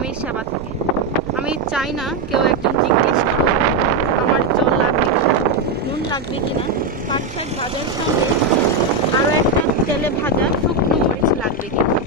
স্বামীর সেবা থেকে। আমি চাই না কেউ একজন জিজ্ঞেস করুক আমার জল লাগবে কিনা, নুন লাগবে কিনা, পাট শাক ভাজার সঙ্গে আরও একটা তেলে ভাজা শুকনো মরিচ লাগবে কিনা।